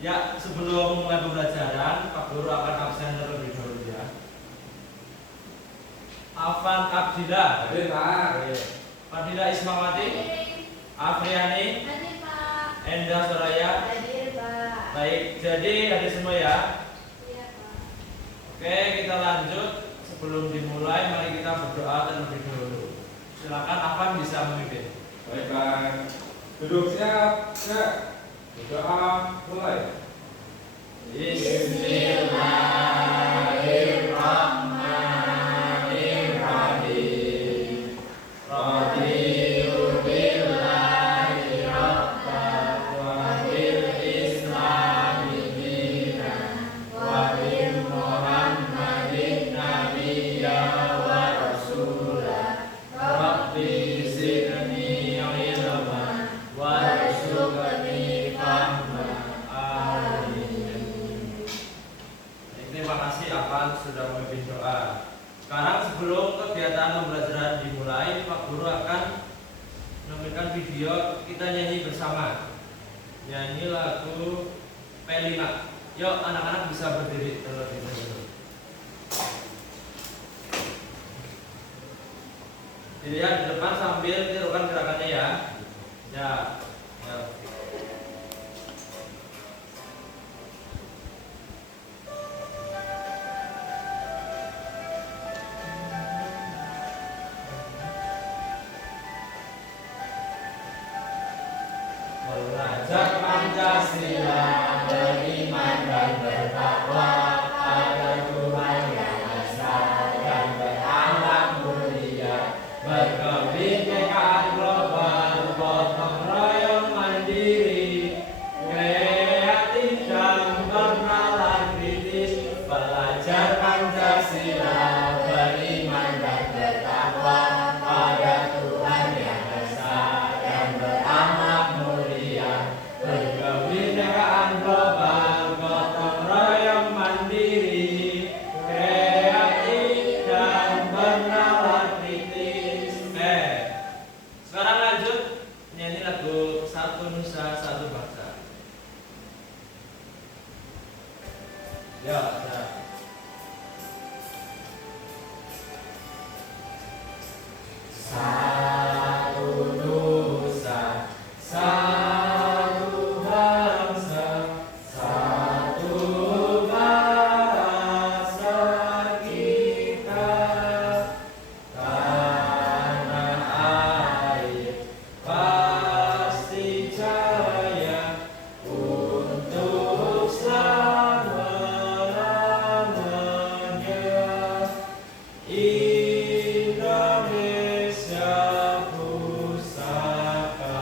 Ya, sebelum mulai pembelajaran, Pak Guru akan absen terlebih dahulu ya. Afan Abdillah. Hadir, Pak. Fadila Ismawati. Afriani. Hadir, Pak. Enda Soraya. Hadir, Pak. Baik, jadi hadir semua ya. Iya, Pak. Oke, kita lanjut. Sebelum dimulai, mari kita berdoa terlebih dahulu. Silakan Afan bisa memimpin. Baik, Pak. Duduk siap. Ya. Berdoa mulai. Bismillahirrahmanirrahim. Radiyu billahi rabban wa bil islami dinan wa bil muhammadin nabiyya wa rasulah. Rabbi zidni ilman warzuqni fahman. Amin. Terima kasih Afan sudah memimpin doa. Sekarang sebelum kegiatan pembelajaran dimulai, Pak Guru akan menampilkan video kita nyanyi bersama. Nyanyi lagu P5. Yuk anak-anak bisa berdiri terlebih dahulu. Dilihat di depan sambil tirukan gerakannya ya. Ya. Ya. Belajar Pancasila, beriman dan bertakwa pada Tuhan Yang Esa dan berakhlak mulia, berkebinekaan global, gotong royong mandiri, kreatif dan bernalar kritis. Belajar Pancasila, beriman dan bertakwa pada Tuhan Yang Esa dan berakhlak mulia, berkebinekaan global, gotong royong mandiri, kreatif dan bernalar kritis. Sekarang lanjut nyanyi lagu Satu Nusa Satu Bangsa. Ya. Satu nusa, satu bangsa, satu bahasa kita, tanah air pasti jaya untuk selama-lamanya. Indonesia pusaka,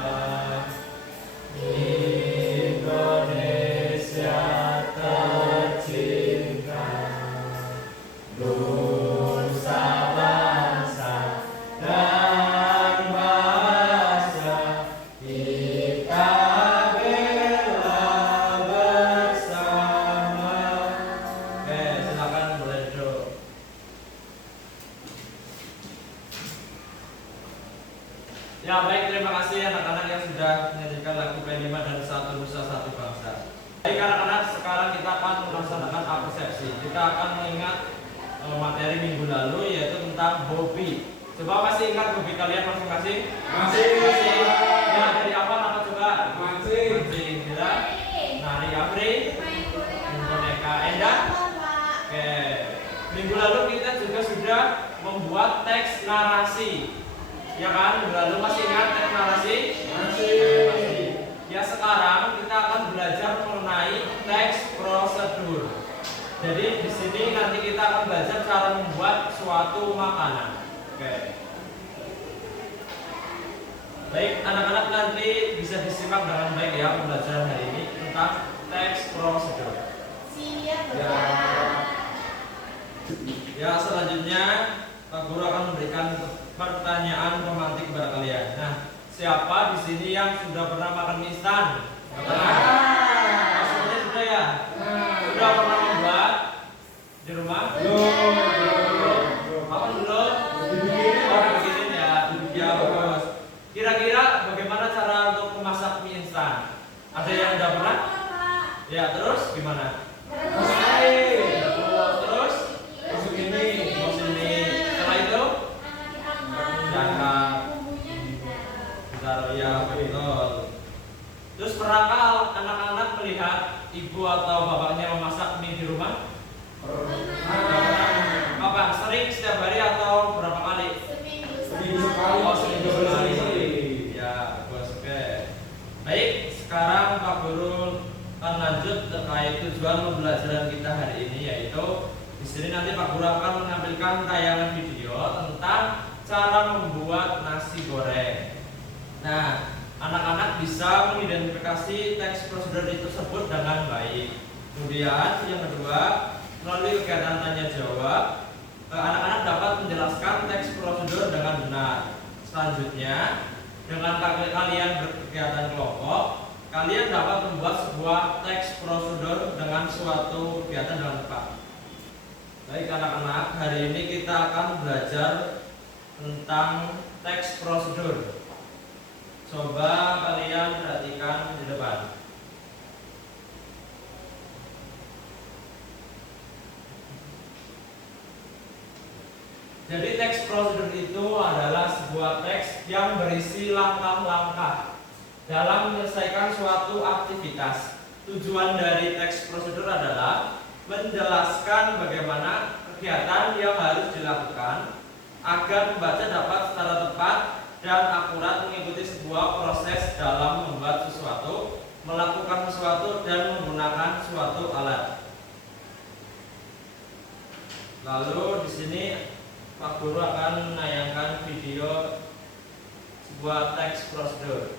Indonesia tercinta, nusa bangsa dan bahasa kita bela bersama. Silakan boleh duduk. Ya baik, terima kasih anak-anak yang sudah menyanyikan lagu P5 dan Satu Nusa Satu Bangsa. Baik anak-anak, sekarang kita akan melaksanakan apesepsi. Kita akan mengingat materi minggu lalu yaitu tentang hobi. Coba masih ingat hobi kalian masing-masing? Masih. Ya, dari apa coba? Masih. Indra, Nari Apri, Main boneka Enda. Oke. Minggu lalu kita juga sudah membuat teks narasi. Ya kan, minggu lalu masih ingat teks narasi? Masih. Masih. Ya sekarang kita akan belajar mengenai teks prosedur. Jadi di sini nanti kita akan belajar cara membuat suatu makanan. Oke. Baik, anak-anak nanti bisa disimak dengan baik ya pembelajaran hari ini tentang teks prosedur. Siap, Ya. Bapak. Ya, selanjutnya Pak Guru akan memberikan pertanyaan pemantik kepada kalian. Nah, siapa di sini yang sudah pernah makan mie instan? Pernah? Semuanya sudah ya? Sudah pernah membuat di rumah? Belum. Apa belum? Oh, begini ya. Ya, bagus. Kira-kira bagaimana cara untuk memasak mie instan? Ada yang udah pernah? Ya, terus gimana? Selesai. Terus Masuk ini. mau sini. Setelah itu diangkat. Bumbunya ditaruh. Ditaruh, ya betul. Terus pernahkah anak-anak melihat ibu atau bapaknya memasak mie di rumah? Kapan? Sering setiap hari atau berapa kali? Seminggu sekali. Oh, seminggu sekali. Sekali. Ya, bagus, oke. Baik, sekarang Pak Guru akan lanjut terkait tujuan pembelajaran kita hari ini, yaitu di sini nanti Pak Guru akan menampilkan tayangan video tentang cara membuat nasi goreng. Nah, anak-anak bisa mengidentifikasi teks prosedur itu tersebut dengan baik. Kemudian yang kedua, melalui kegiatan tanya jawab, anak-anak dapat menjelaskan teks prosedur dengan benar. Selanjutnya, dengan kalian berkegiatan kelompok, kalian dapat membuat sebuah teks prosedur dengan suatu kegiatan dengan tepat. Baik anak-anak, hari ini kita akan belajar tentang teks prosedur. Coba kalian perhatikan di depan. Jadi teks prosedur itu adalah sebuah teks yang berisi langkah-langkah dalam menyelesaikan suatu aktivitas. Tujuan dari teks prosedur adalah menjelaskan bagaimana kegiatan yang harus dilakukan agar pembaca dapat secara tepat dan akurat mengikuti sebuah proses dalam membuat sesuatu, melakukan sesuatu, dan menggunakan suatu alat. Lalu di sini Pak Guru akan menayangkan video sebuah teks prosedur.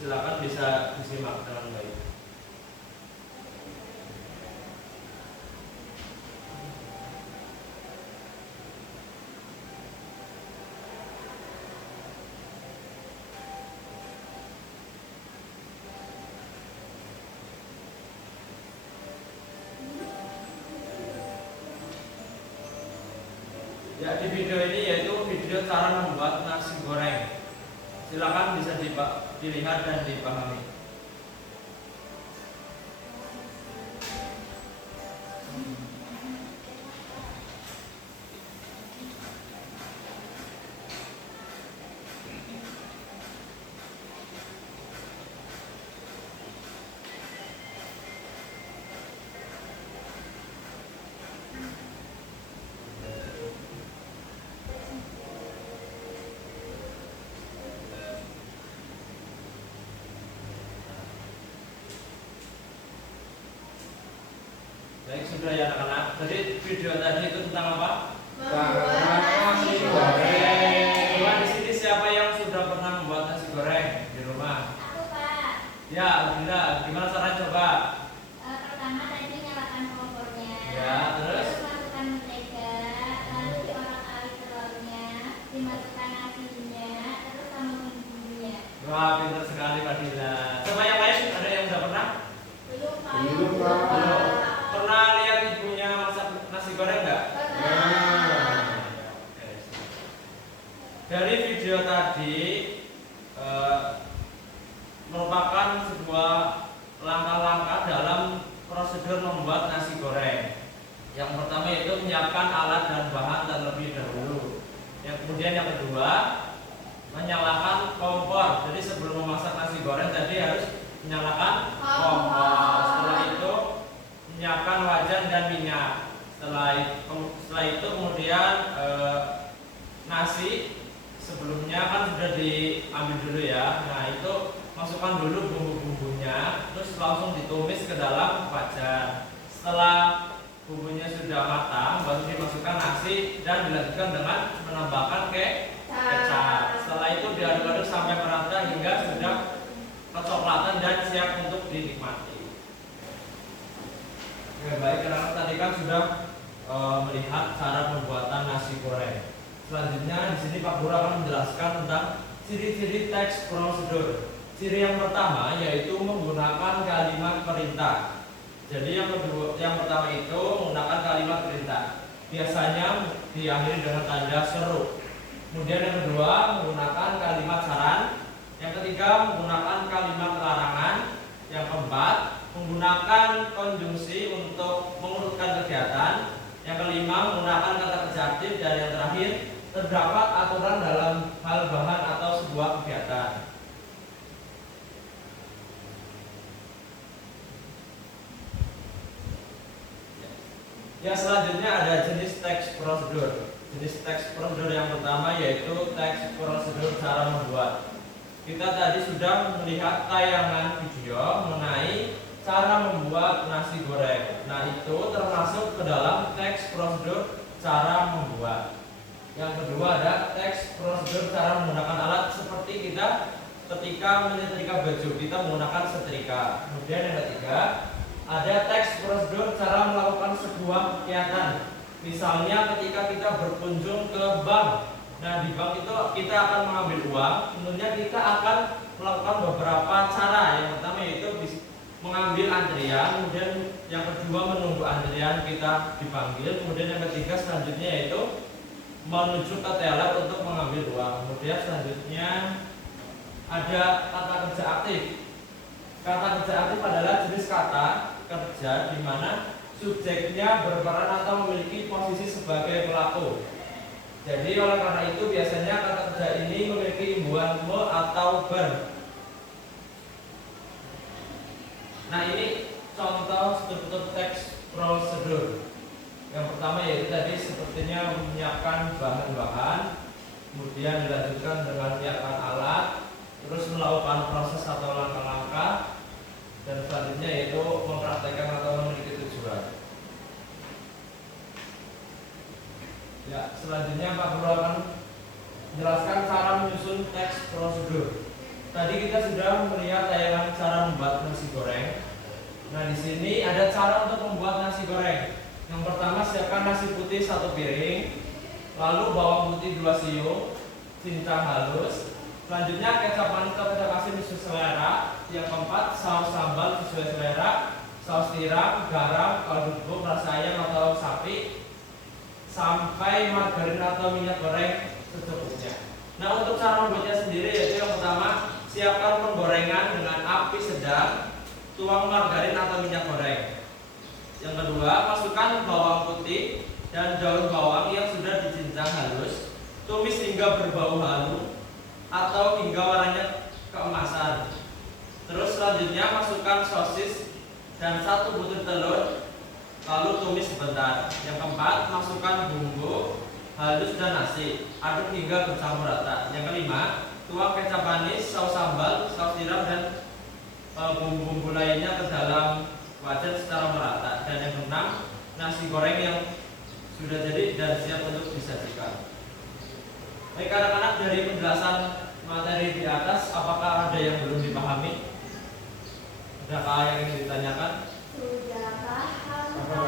Silakan bisa disimak dengan baik. Ya, di video ini yaitu video cara membuat nasi goreng. Silakan bisa dilihat dan dipahami. Baik, sudah ya anak-anak. Jadi video tadi itu tentang apa? Cara nasi goreng. Coba di sini siapa yang sudah pernah membuat nasi goreng di rumah? Aku, Pak. Ya, Alhamdulillah. Gimana caranya coba? Pertama tadi nyalakan kompornya. Ya, terus? Masukkan mentega, lalu diorak-arik telurnya, dimasukkan nasinya, terus sama bumbunya. Wah, pintar sekali Pak Dila. Coba yang lain ada yang sudah pernah? Belum, Pak. Belum, Pak. Belum. Pernah lihat ibunya masak nasi goreng nggak? Oke. Dari video tadi merupakan sebuah langkah-langkah dalam prosedur membuat nasi goreng. Yang pertama itu menyiapkan alat dan bahan terlebih dahulu. Yang kemudian yang kedua menyalakan kompor. Jadi sebelum memasak nasi goreng tadi harus menyalakan kompor. Setelah itu menyiapkan wajan dan minyak. Setelah itu kemudian nasi sebelumnya kan sudah diambil dulu ya. Nah itu masukkan dulu bumbu-bumbunya, terus langsung ditumis ke dalam wajan. Setelah bumbunya sudah matang, baru dimasukkan nasi dan dilanjutkan dengan menambahkan kecap. Setelah itu diaduk-aduk sampai merata hingga sudah kecoklatan dan siap untuk dinikmati. Oke, baik, karena tadi kan sudah melihat cara pembuatan nasi goreng. Selanjutnya di sini Pak Guru akan menjelaskan tentang ciri-ciri teks prosedur. Ciri yang pertama yaitu menggunakan kalimat perintah. Jadi yang pertama itu menggunakan kalimat perintah. Biasanya diakhiri dengan tanda seru. Kemudian yang kedua menggunakan kalimat saran. Yang ketiga menggunakan kalimat larangan. Yang keempat menggunakan konjungsi untuk mengurutkan kegiatan. Yang kelima, menggunakan kata kerja aktif. Dan yang terakhir, terdapat aturan dalam hal bahan atau sebuah kegiatan. Yang selanjutnya ada jenis teks prosedur. Jenis teks prosedur yang pertama yaitu teks prosedur cara membuat. Kita tadi sudah melihat tayangan video mengenai cara membuat nasi goreng. Nah, itu termasuk ke dalam teks prosedur cara membuat. Yang kedua ada teks prosedur cara menggunakan alat, seperti kita ketika menyetrika baju, kita menggunakan setrika. Kemudian yang ketiga ada teks prosedur cara melakukan sebuah kegiatan. Misalnya ketika kita berkunjung ke bank. Nah, di bank itu kita akan mengambil uang. Tentunya kita akan melakukan beberapa cara. Yang pertama yaitu mengambil antrian, kemudian yang kedua menunggu antrian kita dipanggil, kemudian yang ketiga selanjutnya yaitu menuju ke teller untuk mengambil uang. Kemudian selanjutnya ada kata kerja aktif. Kata kerja aktif adalah jenis kata kerja di mana subjeknya berperan atau memiliki posisi sebagai pelaku. Jadi oleh karena itu biasanya kata kerja ini memiliki imbuhan me atau ber. Nah, ini contoh struktur teks prosedur. Yang pertama yaitu tadi sepertinya menyiapkan bahan-bahan, kemudian dilanjutkan dengan menyiapkan alat, terus melakukan proses atau langkah-langkah, dan selanjutnya yaitu mempraktekkan atau memiliki tujuan. Ya, selanjutnya Pak Guru akan menjelaskan cara menyusun teks prosedur. Tadi kita sudah melihat tayangan cara membuat nasi goreng. Nah, di sini ada cara untuk membuat nasi goreng. Yang pertama, siapkan nasi putih 1 piring, lalu bawang putih 2 siung, cincang halus. Selanjutnya kecap manis atau kecap asin sesuai selera. Yang keempat, saus sambal sesuai selera, saus tiram, garam, kaldu bubuk, rasa ayam atau sapi, sampai margarin atau minyak goreng secukupnya. Nah, untuk cara membuatnya sendiri yaitu yang pertama, siapkan penggorengan dengan api sedang, tuang margarin atau minyak goreng. Yang kedua, masukkan bawang putih dan daun bawang yang sudah dicincang halus, tumis hingga berbau harum atau hingga warnanya keemasan. Terus selanjutnya masukkan sosis dan 1 butir telur, lalu tumis sebentar. Yang keempat, masukkan bumbu halus dan nasi, aduk hingga bercampur rata. Yang kelima, tuang kecap manis, saus sambal, saus tiram dan bumbu-bumbu lainnya ke dalam wajan secara merata. Dan yang keenam, nasi goreng yang sudah jadi dan siap untuk disajikan. Baik anak-anak, dari penjelasan materi di atas, apakah ada yang belum dipahami? Adakah yang ingin ditanyakan? Sudah paham, Pak.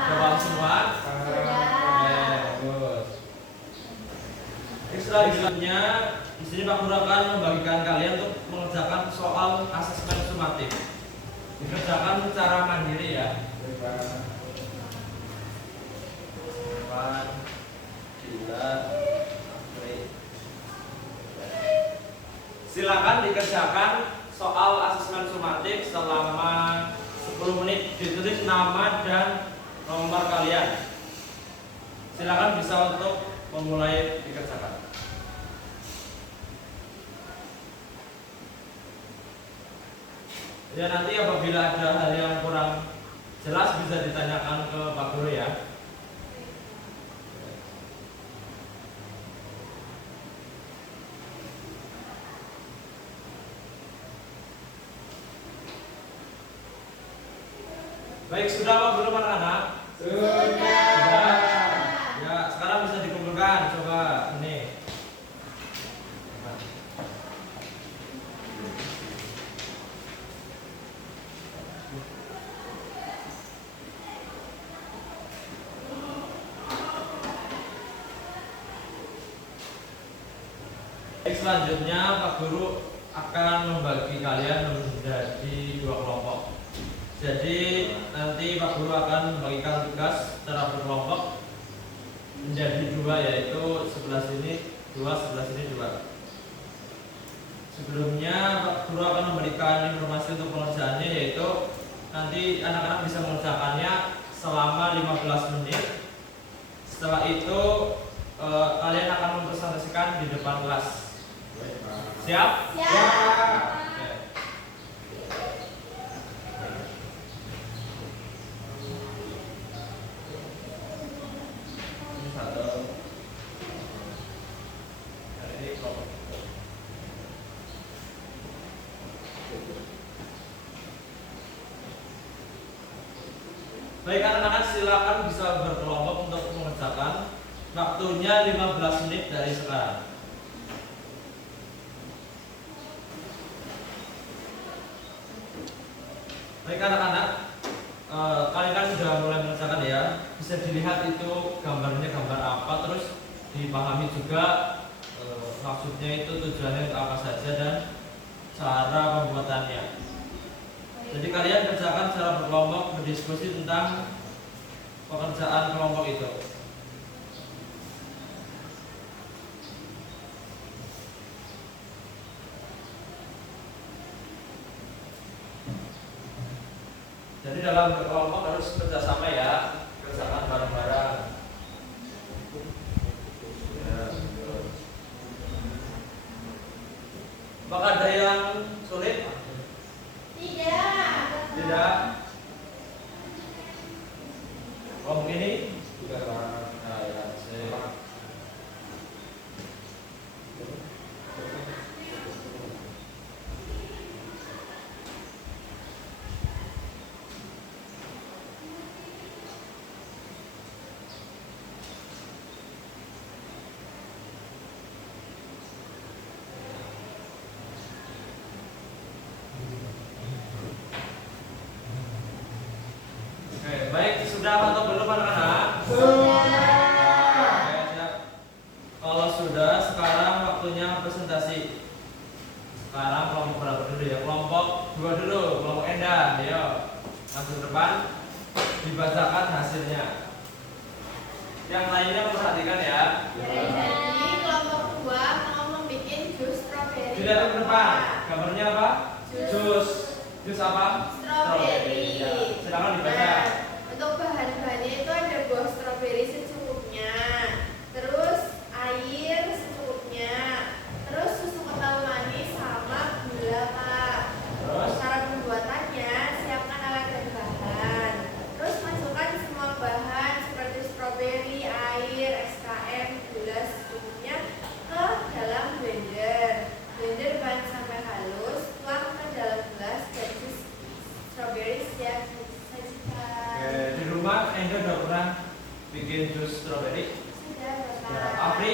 Sudah paham semua? Sudah. Bagus. Selanjutnya, di sini Pak Guru akan membagikan kalian untuk mengerjakan soal asesmen sumatif. Dikerjakan secara mandiri ya. Silakan dikerjakan soal asesmen sumatif selama 10 menit. Ditulis nama dan nomor kalian. Silakan bisa untuk memulai dikerjakan. Ya, nanti apabila ada hal yang kurang jelas bisa ditanyakan ke Pak Guru ya. Baik, sudah Pak Guru anak-anak? Sudah. Ya, sekarang bisa dikumpulkan. Coba ini. Selanjutnya Pak Guru akan membagi kalian menjadi 2 kelompok. Jadi nanti Pak Guru akan membagikan tugas secara berkelompok menjadi 2, yaitu sebelah sini 2, sebelah sini 2. Sebelumnya Pak Guru akan memberikan informasi untuk pengerjaannya, yaitu nanti anak-anak bisa mengerjakannya selama 15 menit. Setelah itu kalian akan mempresentasikan di depan kelas. Siap? Siap. Oke. Ini satu. Dan ini kelompok. Baik anak-anak, silakan bisa berkelompok untuk mengerjakan. Waktunya 15 menit dari sekarang. Baik anak-anak, kalian kan sudah mulai mengerjakan ya. Bisa dilihat itu gambarnya gambar apa, terus dipahami juga maksudnya itu tujuannya untuk apa saja dan cara pembuatannya. Jadi kalian kerjakan secara berkelompok, berdiskusi tentang pekerjaan kelompok itu. Jadi dalam berkelompok harus kerjasama ya, kerjakan bareng-bareng. Ya, betul. Apakah ada yang sulit? Tidak. Tidak. Oh begini? Tidak lah. Nah, ya, siap. Oke, baik, sudah atau belum anak-anak? Sudah. Oke, siap. Kalau sudah, sekarang waktunya presentasi. Sekarang kelompok berapa dulu ya? Kelompok 2 dulu, kelompok Enda. Ayo, langsung depan. Dibacakan hasilnya. Yang lainnya perhatikan ya. Dari tadi kelompok 2 mau membuat jus stroberi. Dilihat ke depan. Gambarnya apa? Jus. Jus. Jus apa? Stroberi. Ya. Silakan dibaca. Nah, untuk bahan-bahannya itu ada buah stroberi secukupnya, terus air secukupnya, terus susu kental manis sama gula, Pak. Terus? Cara pembuatannya, siapkan alat dan bahan. Terus masukkan semua bahan seperti stroberi, air, SKM, gula secukupnya ke dalam blender. Blender bahan sampai halus, tuang ke dalam gelas dan jus stroberi siap disajikan. Oke, di rumah Enda udah pernah bikin jus stroberi? Sudah, Ya. Bapak. Apri?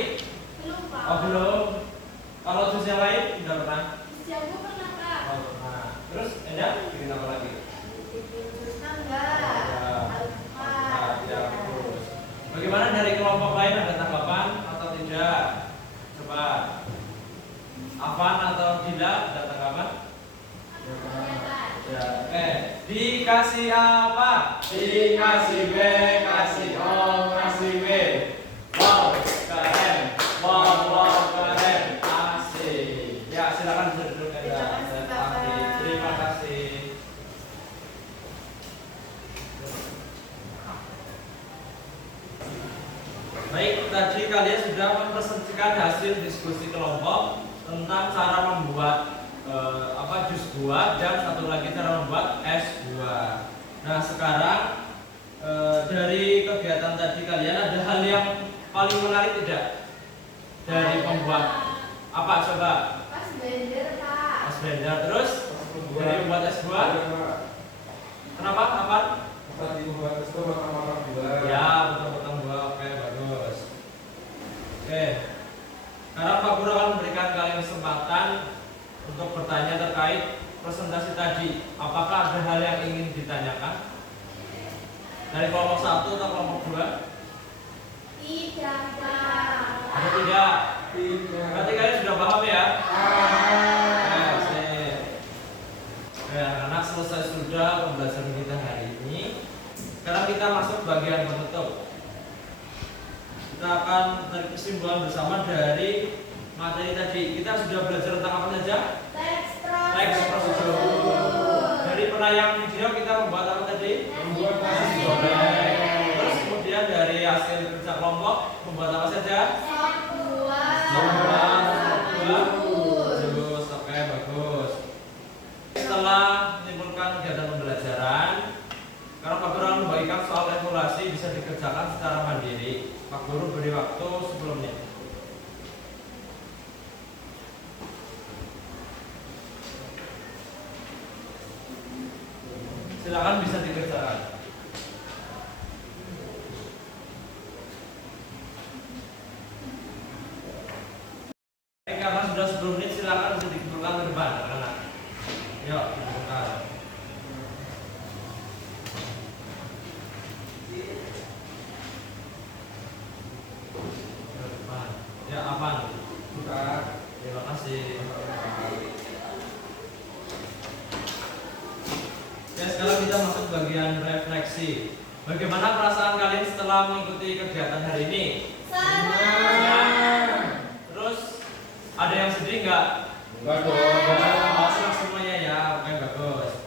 Belum, Pak. Oh belum. Kalau jus yang lain udah pernah? Jus jamu pernah, Pak. Oh pernah. Terus Enda bikin apa lagi? Bikin jus nangka. Ya. Alpukat. Ya, bagus. Bagaimana dari kelompok lain, ada tanggapan atau tidak? Coba. Afan atau tidak ada tanggapan? Iya, Pak. Ya. Dikasih apa? Dikasih B, kasih O, kasih W. Wow, keren. Wow, keren. Asik. Ya, silakan duduk Enda. Terima kasih, Dan Bapak. Afri. Terima kasih. Baik, tadi kalian sudah mempresentasikan hasil diskusi kelompok tentang cara membuat jus buah dan satu lagi cara membuat es buah. Nah, sekarang dari kegiatan tadi kalian ada hal yang paling menarik tidak dari pembuat apa coba? Pas blender, Pak. Es blender, terus dari membuat es buah. Kenapa? Apa? Tadi membuat es makan buah. Ya, potong-potong buah. Oke, bagus. Oke. Sekarang Pak Guru akan memberikan kalian kesempatan untuk bertanya terkait presentasi tadi. Apakah ada hal yang ingin ditanyakan? Dari kelompok 1 atau kelompok 2? Tidak, Pak. Ada tidak? Tidak. Berarti kalian sudah paham ya? Ah. Sip. Ya, anak selesai sudah pembelajaran kita hari ini. Sekarang kita masuk bagian penutup. Kita akan tarik kesimpulan bersama dari materi tadi. Kita sudah belajar tentang apa saja? Teks Teks prosedur. prosedur. Dari penanya yang video kita membuat apa tadi? Membuat nasi goreng. Terus kemudian dari hasil kerja kelompok membuat apa saja? Jus. Oke, bagus. Setelah menyimpulkan kegiatan pembelajaran, kalau Pak Guru membagikan soal evaluasi bisa dikerjakan secara mandiri. Pak Guru beri waktu 10 menit. Silakan bisa dikerjakan. Karena sudah 10 menit silakan bisa dikumpulkan ke depan anak-anak. Yuk, kumpulkan. Ke depan. Ya, apa? Buka. Terima kasih. Ya, sekarang kita masuk bagian refleksi. Bagaimana perasaan kalian setelah mengikuti kegiatan hari ini? Terus ada yang sedih nggak? Enggak dong. Senang semuanya ya, oke bagus.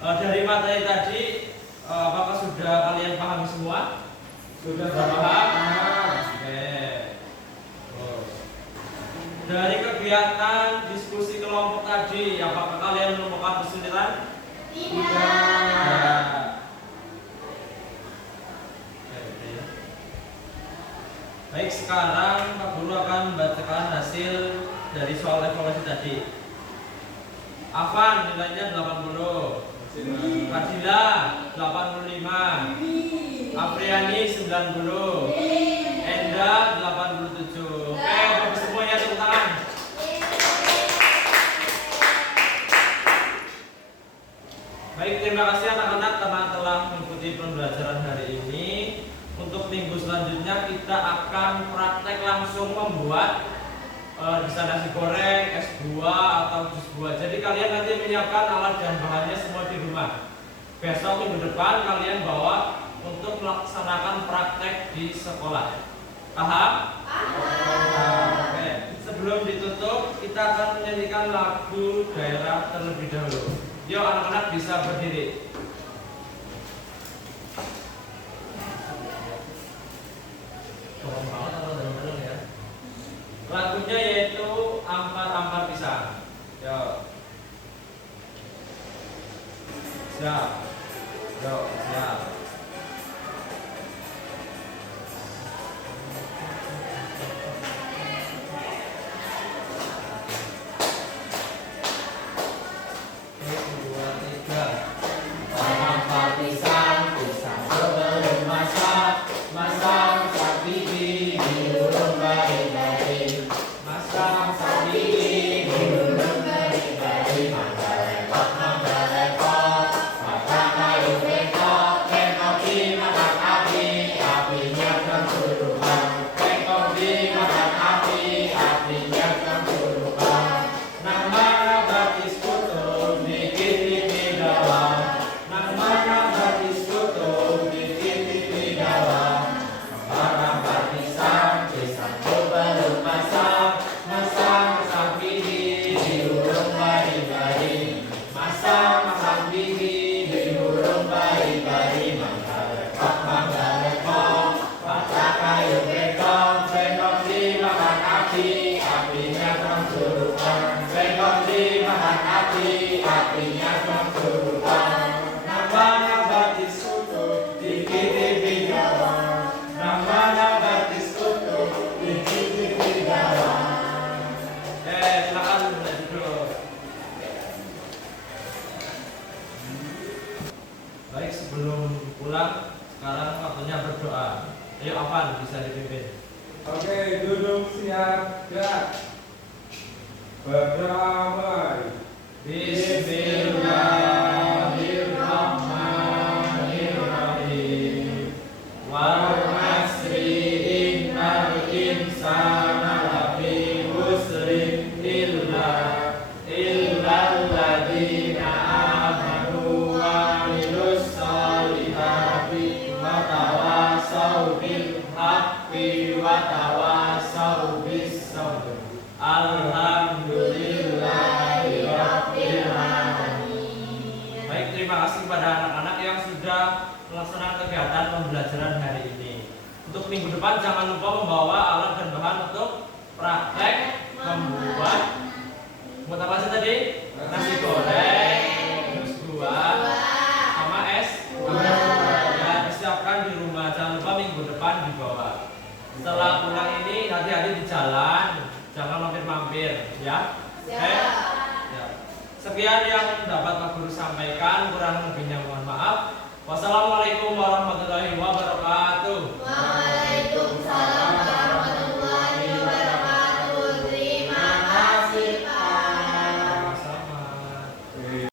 Dari materi tadi, apakah sudah kalian pahami semua? Sudah Paham? paham. Oke. Terus. Dari kegiatan diskusi kelompok tadi, apakah kalian menemukan kesulitan? Tidak. Baik, sekarang Pak Guru akan membacakan hasil dari soal evaluasi tadi. Afan nilainya 80, Fadila 85, Apriani 90, Enda 87. Oke, bagus semuanya, tepuk tangan. Baik, terima kasih anak-anak karena telah mengikuti pembelajaran hari ini. Untuk minggu selanjutnya kita akan praktek langsung membuat bisa nasi goreng, es buah atau jus buah. Jadi kalian nanti menyiapkan alat dan bahannya semua di rumah. Besok minggu depan kalian bawa untuk melaksanakan praktek di sekolah. Paham? Oke. Sebelum ditutup kita akan menyanyikan lagu daerah terlebih dahulu. Yuk anak-anak bisa berdiri. Tolong banget kalau dalam-dalam ya. Lagunya yaitu Ampar-ampar pisang. Yo. Siap. Yo, siap. Baik, sebelum pulang, sekarang waktunya berdoa. Ayo Afan, bisa dipimpin. Oke, duduk siap, gerak. Berdamai. Bismillahirrahmanirrahim. Wal asri innal insana lafi khusrin illa alladzina amanu wa amilus solihati wa tawassaw bil haqqi wa tawassaw bis sabr. Alhamdulillahi rabbil alamin. melaksanakan kegiatan pembelajaran hari ini. Untuk minggu depan jangan lupa membawa alat dan bahan untuk praktek membuat apa sih tadi? Nasi goreng, jus buah, sama es buah. Ya, disiapkan di rumah. Jangan lupa minggu depan dibawa. Setelah pulang ini hati-hati di jalan, jangan mampir-mampir, ya. Ya. Ya. Sekian yang dapat Pak Guru sampaikan, kurang